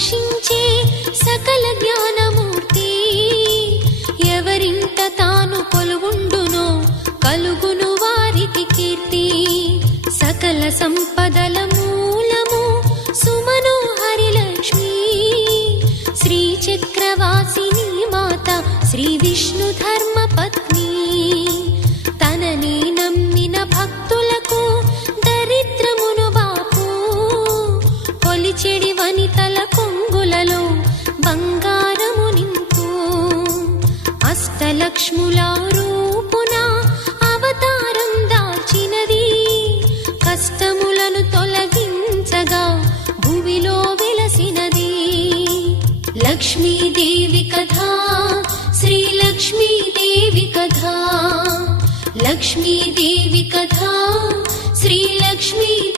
రక్షించే సకల జ్ఞానమూర్తి. ఎవరింట తాను కొలువుండునో కలుగును వారికి కీర్తి. సకల సంపదల మూలము సుమనోహరి లక్ష్మి. శ్రీ చక్రవాసిని మాత శ్రీ విష్ణు ధర్మ పత్ని. తనని నమ్మిన భక్తులకు దరిద్రమును బాపు. కొలిచెడి వనితల కొంగులలో బంగారము నింపు. అష్టలక్ష్ముల రూపున అవతారం దాల్చినది. కష్టములను తొలగించగా భూమిలో వెలసినది. లక్ష్మీదేవి కథ శ్రీ లక్ష్మీదేవి కథ. లక్ష్మీదేవి కథ శ్రీ లక్ష్మీ